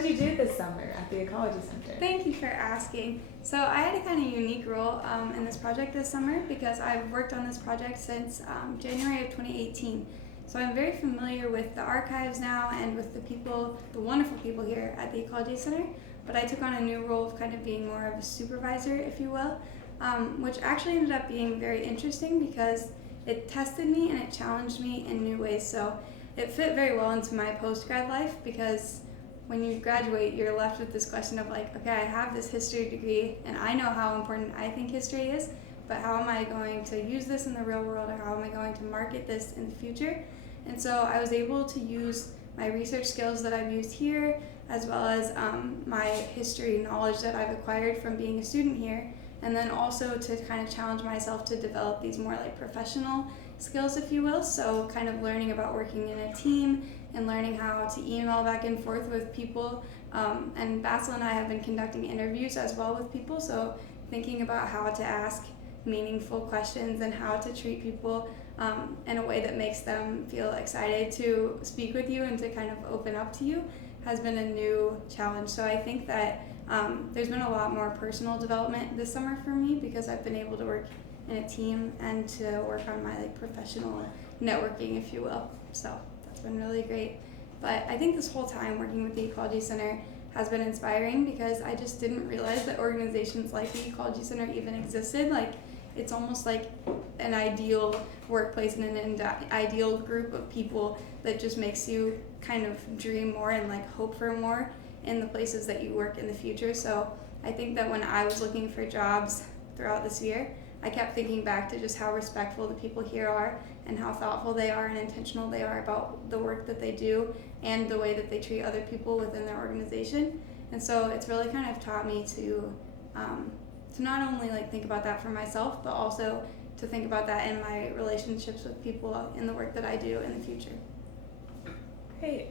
did you do this summer at the Ecology Center? Thank you for asking. So I had a kind of unique role in this project this summer because I've worked on this project since January of 2018. So I'm very familiar with the archives now and with the people, the wonderful people here at the Ecology Center, but I took on a new role of kind of being more of a supervisor, if you will, which actually ended up being very interesting because it tested me and it challenged me in new ways. So it fit very well into my post-grad life because when you graduate, you're left with this question of like, okay, I have this history degree and I know how important I think history is, but how am I going to use this in the real world, or how am I going to market this in the future? And so I was able to use my research skills that I've used here, as well as my history knowledge that I've acquired from being a student here, and then also to kind of challenge myself to develop these more like professional skills, if you will. So kind of learning about working in a team and learning how to email back and forth with people. And Basil and I have been conducting interviews as well with people, so thinking about how to ask meaningful questions and how to treat people in a way that makes them feel excited to speak with you and to kind of open up to you has been a new challenge. So I think that there's been a lot more personal development this summer for me because I've been able to work in a team and to work on my like professional networking, if you will. So that's been really great. But I think this whole time working with the Ecology Center has been inspiring because I just didn't realize that organizations like the Ecology Center even existed. Like, it's almost like an ideal workplace and an ideal group of people that just makes you kind of dream more and like hope for more in the places that you work in the future. So I think that when I was looking for jobs throughout this year, I kept thinking back to just how respectful the people here are and how thoughtful they are and intentional they are about the work that they do and the way that they treat other people within their organization. And so it's really kind of taught me to not only like think about that for myself, but also to think about that in my relationships with people in the work that I do in the future. Great.